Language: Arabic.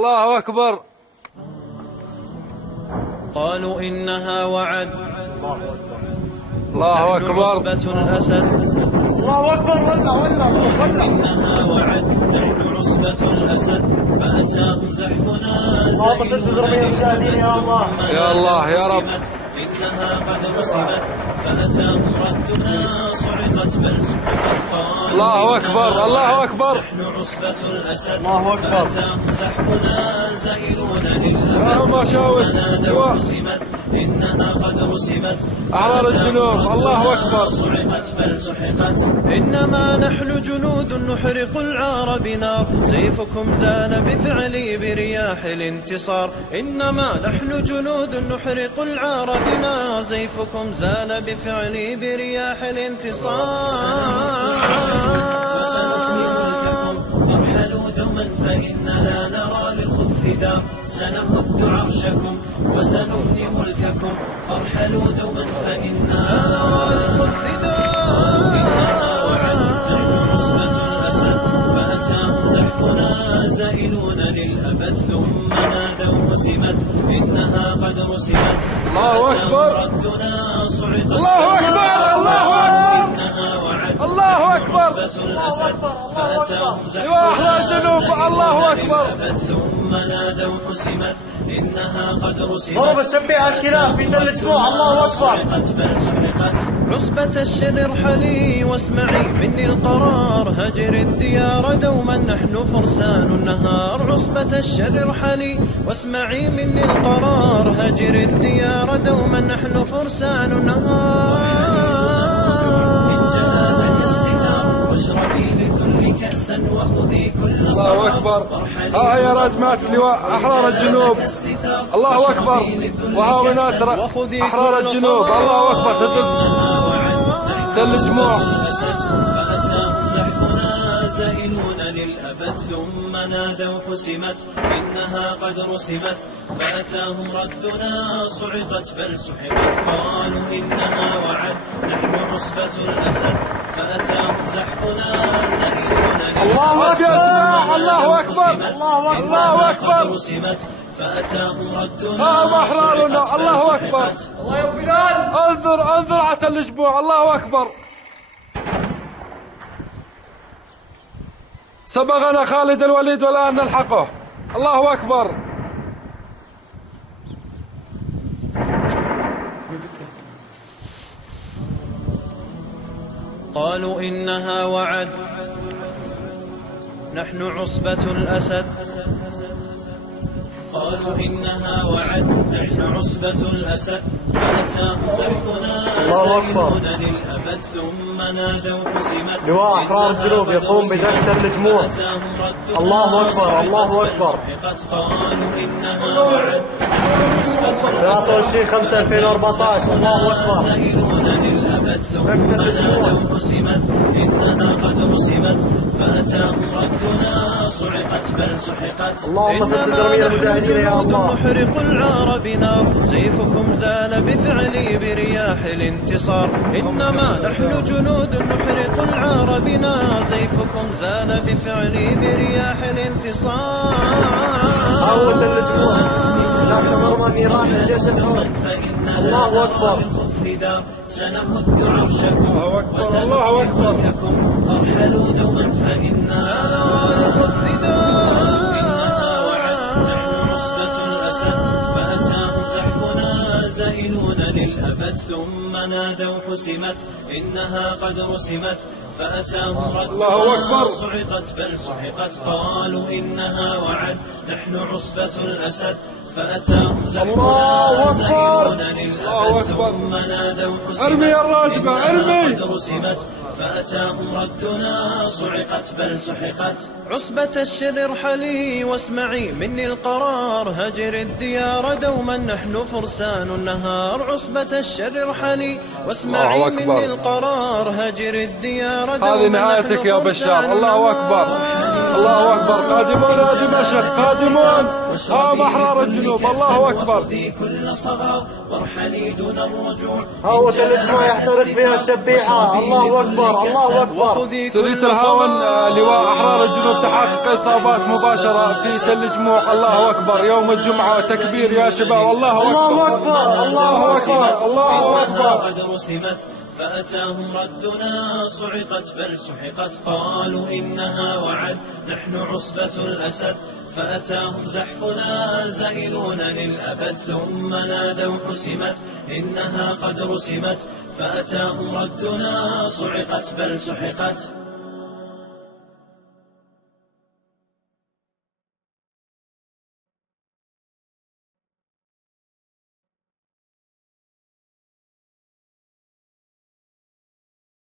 الله أكبر. قالوا إنها وعد. الله أكبر. عصبة الأسد. الله أكبر. ولع. إنها وعد. نحن عصبة الأسد فأتاهم زحفنا يا الله يا رب. إنها قد رسمت فأتاهم ردنا صعقت بل سحقت. قالوا الله أكبر. الله أكبر. نحن عصبة الأسد الله أكبر. فأتاهم زحفنا زائلون للأبد. نادوا رسمت إنها قد رسمت أحرار الجنوب. الله أكبر. صعقت بل سحقت. إنما نحن جنود نحرق العار بنار سيفكم زال بفعلي برياح الانتصار. إنما نحن جنود نحرق العار بنار سيفكم زال بفعلي برياح الانتصار. وسنفني ملككم فارحلوا دوما فإننا نرى للخبث دار. سنهد عرشكم وسنفني ملككم فارحلوا دوما فإننا نرى للخبث دار. إنها وعد. نحن عصبة الأسد فأتاهم زحفنا زائلون للأبد ثم نادوا رسمت إنها قد رسمت. الله أكبر. ردنا صعقت. الله أكبر. الله أكبر. إنها وعد. الله أكبر. عصبة الأسد فأتاهم زحفنا يا أحرار الجنوب. الله أكبر. ثم نادوا رسمت إنها قد رسمت. ضرب السبيع الكلاب في تل جموع. الله أكبر. سحقت بل سحقت. عصبة الشر ارحلي واسمعي مني القرار. هجر الديار دوما نحن فرسان النهار. عصبة الشر ارحلي واسمعي مني القرار. هجر الديار دوما نحن فرسان النهار. واشربي لكل كأسا وخذي كل الله أكبر. ها هي راجمات لواء أحرار الجنوب. الله أكبر. وها بنات أحرار الجنوب. الله أكبر. تدل الجموع. فأتاهم زحفنا زائلون للأبد ثم نادوا حسمت إنها قد رسمت. فأتاهم ردنا صعقت بل سحقت. قالوا إنها وعد. نحن عصبة الأسد فأتاهم زحفنا زائلون الله أكبر. الله أكبر. الله أكبر. رسمت فأتاهم ردنا أحرارنا. الله أكبر. الله يا بلال. انظر على تل الجموع. الله أكبر. سبقنا خالد الوليد والآن نلحقه. الله أكبر. قالوا إنها وعد. نحن عصبة الأسد. قالوا إنها وعد. نحن عصبة الأسد فأتاهم زحفنا زائلون للأبد ثم نادوا حسمت. لواء أحرار الجنوب يقوم بدك تل الجموع. الله أكبر. الله أكبر. قالوا إنها وعد. نحن عصبة الأسد 23/5/2014. الله أكبر. زائلون للأبد ثم نادوا حسمت إنها قد رسمت. فأتاهم ردنا صعقت بل سحقت. اللهم سدد رمي المجاهدين يا الله. نحرق العار بنار سيفكم زال بفعلي برياح الانتصار. إنما نحن جنود نحرق العار بنار سيفكم زال بفعلي برياح الانتصار. أول الجموع نحن مرمى نيران الجيش الحر. الله أكبر. سنهد عرشكم الله أكبر. ملككم فارحلوا دوما فإنا نرى للخبث دار. إنها وعد. نحن عصبة الأسد فأتاهم زحفنا زائلون للأبد ثم نادوا حسمت إنها قد رسمت. فأتاهم ردنا صعقت بل سحقت. قالوا إنها وعد. نحن عصبة الأسد فأتاهم زحفنا زائلون للأبد ثم نادوا حسمت. ارمي الراجمة. ارمي. قد رسمت. فأتاهم ردنا صعقت بل سحقت. عصبة الشر ارحلي واسمعي مني القرار. هجر الديار دوما نحن فرسان النهار. عصبة الشر ارحلي واسمعي مني القرار. هجر الديار دوما هذه نهايتك يا بشار. الله أكبر. الله أكبر. أكبر قادمون يا دمشق قادمون هم أحرار الجنوب الله أكبر كل صغار وارحلي دون الرجوع هو تلجموع يحترق فيها السبيحة الله أكبر الله أكبر سرية الهاون لواء أحرار الجنوب تحقق إصابات مباشرة في تل جموع الله أكبر يوم الجمعة تكبير يا شباب الله أكبر الله أكبر الله أكبر قد رسمت فأتاهم ردنا صعقت بل سحقت قالوا إنها وعد نحن عصبة الأسد فأتاهم زحفنا زائلون للأبد ثم نادوا حسمت إنها قد رسمت فأتاهم ردنا صعقت بل سحقت